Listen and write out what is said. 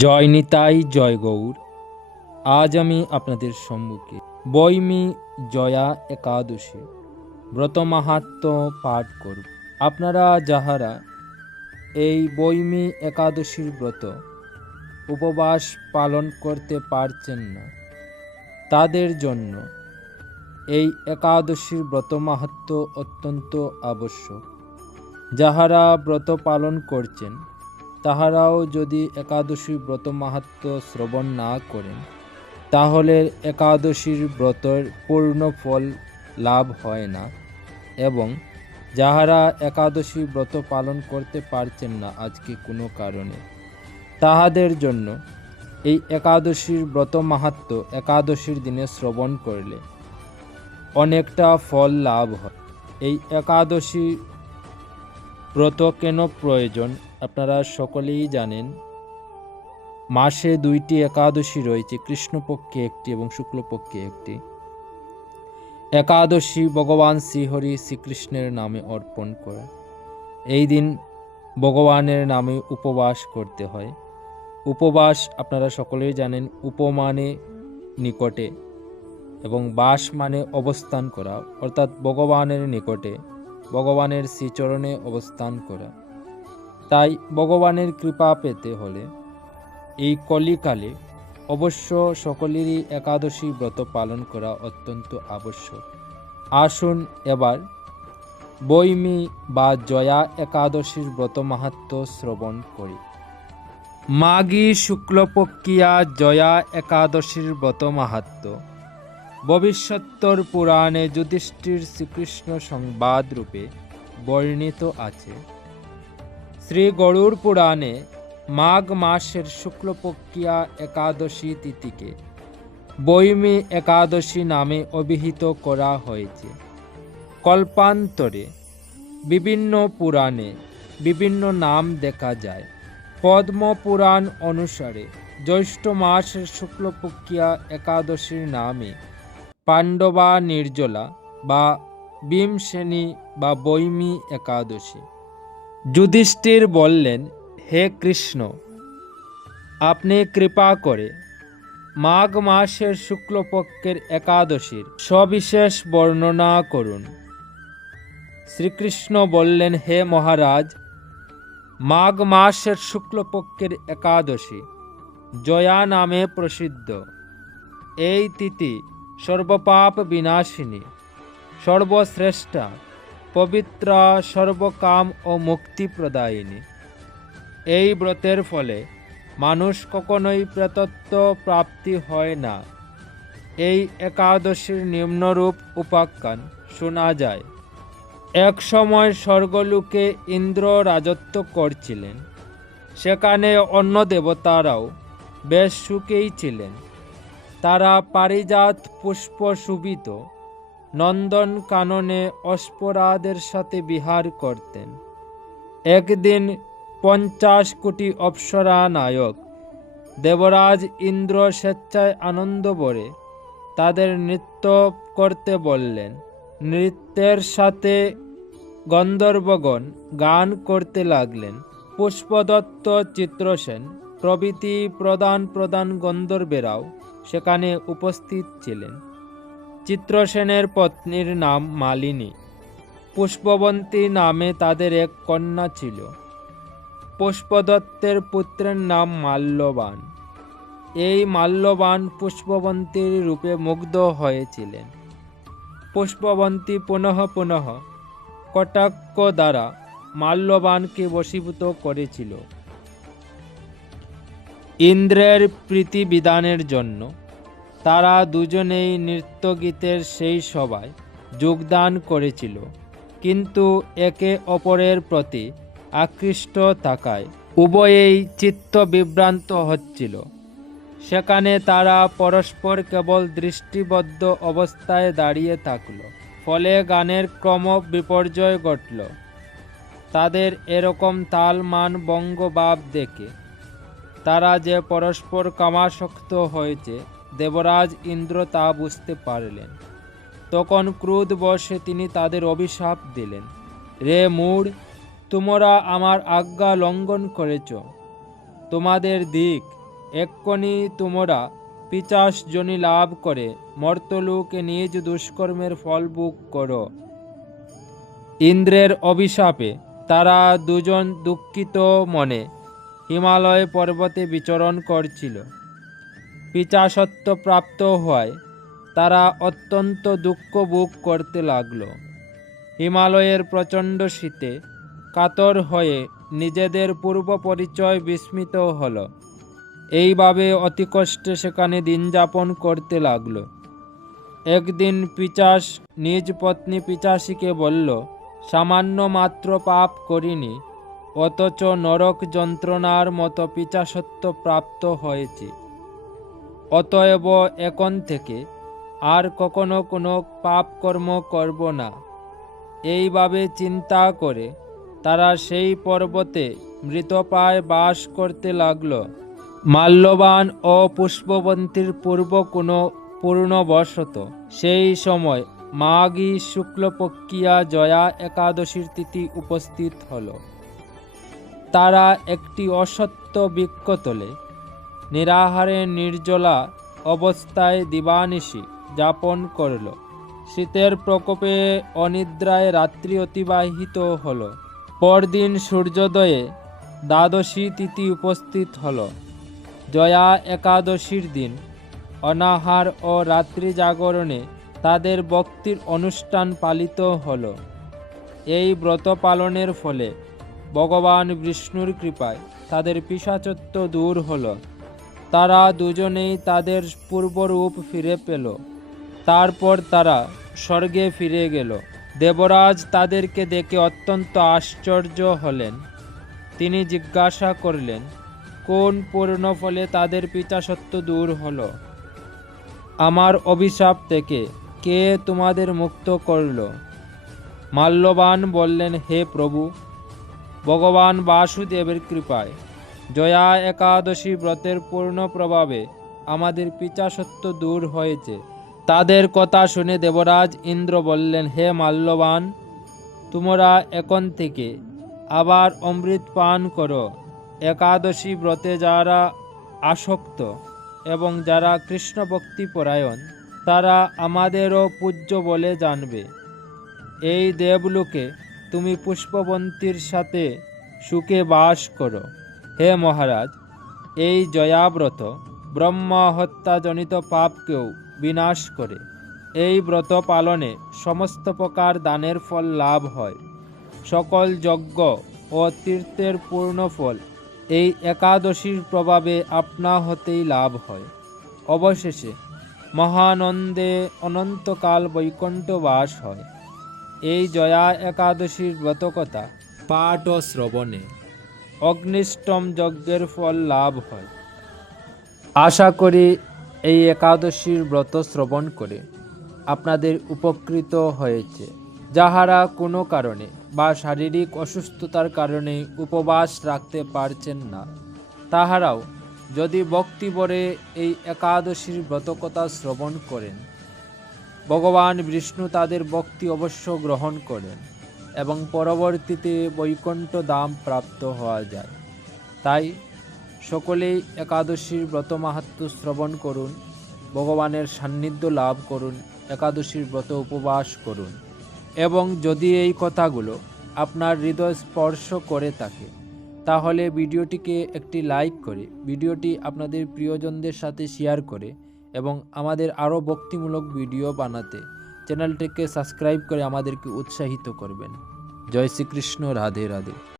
জয় নিতাই জয় গৌর। আজ আমি আপনাদের সম্মুখে বৈমী জয়া একাদশী ব্রত মাহাত্ম্য পাঠ করব। আপনারা যাহারা এই বৈমী একাদশীর ব্রত উপবাস পালন করতে পারছেন না, তাদের জন্য এই একাদশীর ব্রত মাহাত্ম্য অত্যন্ত আবশ্যক। যাহারা ব্রত পালন করছেন তাহারাও যদি একাদশী ব্রত মাহাত্ম্য শ্রবণ না করেন, তাহলে একাদশীর ব্রতের পূর্ণ ফল লাভ হয় না। এবং যাহারা একাদশী ব্রত পালন করতে পারছেন না আজকে কোনো কারণে, তাহাদের জন্য এই একাদশীর ব্রত মাহাত্ম্য একাদশীর দিনে শ্রবণ করলে অনেকটা ফল লাভ হয়। এই একাদশী ব্রত কেন প্রয়োজন আপনারা সকলেই জানেন। মাসে দুইটি একাদশী রয়েছে, কৃষ্ণপক্ষে একটি এবং শুক্লপক্ষে একটি। একাদশী ভগবান শ্রীহরি শ্রীকৃষ্ণের নামে অর্পণ করা। এই দিন ভগবানের নামে উপবাস করতে হয়। উপবাস আপনারা সকলেই জানেন, উপমানে নিকটে এবং বাস মানে অবস্থান করা, অর্থাৎ ভগবানের নিকটে, ভগবানের শ্রীচরণে অবস্থান করা। তাই ভগবানের কৃপা পেতে হলে এই কলিকালে অবশ্য সকলেরই একাদশী ব্রত পালন করা অত্যন্ত আবশ্যক। আসুন এবার বৈমী বা জয়া একাদশীর ব্রত মাহাত্ম্য শ্রবণ করি। মাঘী শুক্লপক্ষিয়া জয়া একাদশীর ব্রত মাহাত্ম্য ভবিষ্যত্তর পুরাণে যুধিষ্ঠির শ্রীকৃষ্ণ সংবাদ রূপে বর্ণিত আছে। শ্রী গরুড় পুরাণে মাঘ মাসের শুক্লপক্ষিয়া একাদশী তিথিকে বৈমী একাদশী নামে অভিহিত করা হয়েছে। কল্পান্তরে বিভিন্ন পুরাণে বিভিন্ন নাম দেখা যায়। পদ্ম পুরাণ অনুসারে জ্যৈষ্ঠ মাসের শুক্লপক্ষিয়া একাদশীর নামে পাণ্ডবা নির্জলা বা ভীমসেনী বা বৈমী একাদশী। যুধিষ্ঠির বললেন, হে কৃষ্ণ, আপনি কৃপা করে মাঘ মাসের শুক্লপক্ষের একাদশীর সবিশেষ বর্ণনা করুন। শ্রীকৃষ্ণ বললেন, হে মহারাজ, মাঘ মাসের শুক্লপক্ষের একাদশী জয়া নামে প্রসিদ্ধ। এই তিথি সর্বপাপ বিনাশিনী, সর্বশ্রেষ্ঠা, পবিত্রা, সর্বকাম ও মুক্তি প্রদায়িনী। এই ব্রতের ফলে মানুষ কখনোই প্রেতত্ব প্রাপ্তি হয় না। এই একাদশীর নিম্নরূপ উপাখ্যান শোনা যায়। এক সময় স্বর্গলোকে ইন্দ্র রাজত্ব করছিলেন। সেখানে অন্য দেবতারাও বেশ সুখেই ছিলেন। তারা পারিজাত পুষ্প শোভিত নন্দন কাননে অশ্পরাদের সাথে বিহার করতেন। একদিন 50 কোটি অপ্সরা নায়ক দেবরাজ ইন্দ্র স্বেচ্ছায় আনন্দ ভরে তাদের নৃত্য করতে বললেন। নৃত্যের সাথে গন্ধর্বগণ গান করতে লাগলেন। পুষ্পদত্ত, চিত্রসেন প্রভৃতি প্রধান গন্ধর্বেরাও সেখানে উপস্থিত ছিলেন। চিত্রসেনের পত্নীর নাম মালিনী। পুষ্পবন্তী নামে তাদের এক কন্যা ছিল। পুষ্পদত্তের পুত্রের নাম মাল্যবান। এই মাল্যবান পুষ্পবন্তীর রূপে মুগ্ধ হয়েছিলেন। পুষ্পবন্তী পুনঃ কটাক্ষ দ্বারা মাল্যবানকে বশীভূত করেছিল। ইন্দ্রের প্রীতি বিধানের জন্য তারা দুজনেই নৃত্যগীতের সেই সভায় যোগদান করেছিল, কিন্তু একে অপরের প্রতি আকৃষ্ট থাকায় উভয়েই চিত্ত বিভ্রান্ত হচ্ছিল। সেখানে তারা পরস্পর কেবল দৃষ্টিবদ্ধ অবস্থায় দাঁড়িয়ে থাকল। ফলে গানের ক্রম বিপর্যয় ঘটল। তাদের এরকম তাল মান বঙ্গ ভাব দেখে তারা যে পরস্পর কামাসক্ত হয়েছে, দেবরাজ ইন্দ্র তা বুঝতে পারলেন। তখন ক্রোধ বশে তিনি তাদের অভিশাপ দিলেন, রে মূঢ়, তোমরা আমার আজ্ঞা লঙ্ঘন করেছ। তোমাদের দিক এক্ষণি তোমরা পিশাচ যোনি লাভ করে মর্তলোকে নিজ দুষ্কর্মের ফল ভোগ করো। ইন্দ্রের অভিশাপে তারা দুজন দুঃখিত মনে হিমালয় পর্বতে বিচরণ করছিল। পিশাচত্ব প্রাপ্ত হওয়ায় তারা অত্যন্ত দুঃখ ভোগ করতে লাগল। হিমালয়ের প্রচণ্ড শীতে কাতর হয়ে নিজেদের পূর্ব পরিচয় বিস্মৃত হল। এইভাবে অতি কষ্টে সেখানে দিন যাপন করতে লাগল। একদিন পিশাচ নিজ পত্নী পিশাচীকে বলল, সামান্য মাত্র পাপ করিনি, অথচ নরক যন্ত্রণার মতো পিশাচত্ব প্রাপ্ত হয়েছি। অতএব এখন থেকে আর কখনো কোনো পাপ কর্ম করব না। এইভাবে চিন্তা করে তারা সেই পর্বতে মৃতপ্রায় বাস করতে লাগল। মাল্যবান ও পুষ্পবন্তীর পূর্ব কোনো পূর্ণবশত সেই সময় মাঘী শুক্লপক্ষিয়া জয়া একাদশীর তিথি উপস্থিত হল। তারা একটি অসত্য বৃক্ষতলে নিরাহারে নির্জলা অবস্থায় দিবানিশি যাপন করল। শীতের প্রকোপে অনিদ্রায় রাত্রি অতিবাহিত হল। পরদিন সূর্যোদয়ে দ্বাদশী তিথি উপস্থিত হল। জয়া একাদশীর দিন অনাহার ও রাত্রি জাগরণে তাদের ভক্তির অনুষ্ঠান পালিত হল। এই ব্রত পালনের ফলে ভগবান বিষ্ণুর কৃপায় তাদের পিশাচত্ব দূর হল। তারা দুজনেই তাদের পূর্বরূপ ফিরে পেল। তারপর তারা স্বর্গে ফিরে গেল। দেবরাজ তাদেরকে দেখে অত্যন্ত আশ্চর্য হলেন। তিনি জিজ্ঞাসা করলেন, কোন পূর্ণ ফলে তাদের পিশাচত্ব দূর হলো? আমার অভিশাপ থেকে কে তোমাদের মুক্ত করল? মাল্যবান বললেন, হে প্রভু, ভগবান বাসুদেবের কৃপায় জয়া একাদশী ব্রতের পূর্ণ প্রভাবে আমাদের পিশাচত্ব দূর হয়েছে। তাদের কথা শুনে দেবরাজ ইন্দ্র বললেন, হে মাল্যবান, তোমরা এখন থেকে আবার অমৃত পান করো। একাদশী ব্রতে যারা আসক্ত এবং যারা কৃষ্ণ ভক্তি পরায়ণ তারা আমাদেরও পূজ্য বলে জানবে। এই দেবলোকে তুমি পুষ্পবন্তীর সাথে সুখে বাস করো। হে মহারাজ, এই জয়াব্রত ব্রহ্মা হত্যাজনিত পাপকেও বিনাশ করে। এই ব্রত পালনে সমস্ত প্রকার দানের ফল লাভ হয়। সকল যজ্ঞ ও তীর্থের পূর্ণ ফল এই একাদশীর প্রভাবে আপনা হতেই লাভ হয়। অবশেষে মহানন্দে অনন্তকাল বৈকুণ্ঠ বাস হয়। এই জয়া একাদশীর ব্রতকথা পাঠ ও শ্রবণে অগ্নিষ্টম যজ্ঞের ফল লাভ হয়। আশা করি এই একাদশীর ব্রত শ্রবণ করে আপনাদের উপকৃত হয়েছে। যাহারা কোনো কারণে বা শারীরিক অসুস্থতার কারণে উপবাস রাখতে পারছেন না, তাহারাও যদি ভক্তিভরে এই একাদশীর ব্রতকথা শ্রবণ করেন, ভগবান বিষ্ণু তাদের ভক্তি অবশ্য গ্রহণ করেন এবং পরবর্তীতে বৈকুণ্ঠ ধাম প্রাপ্ত হওয়া যায়। তাই সকলেই একাদশীর ব্রত মাহাত্ম্য শ্রবণ করুন, ভগবানের সান্নিধ্য লাভ করুন, একাদশীর ব্রত উপবাস করুন। এবং যদি এই কথাগুলো আপনার হৃদয় স্পর্শ করে থাকে, তাহলে ভিডিওটিকে একটি লাইক করে ভিডিওটি আপনাদের প্রিয়জনদের সাথে শেয়ার করে এবং আমাদের আরও ভক্তিমূলক ভিডিও বানাতে চ্যানেলটিকে সাবস্ক্রাইব করে আমাদেরকে উৎসাহিত করবেন। জয় শ্রীকৃষ্ণ। রাধে রাধে।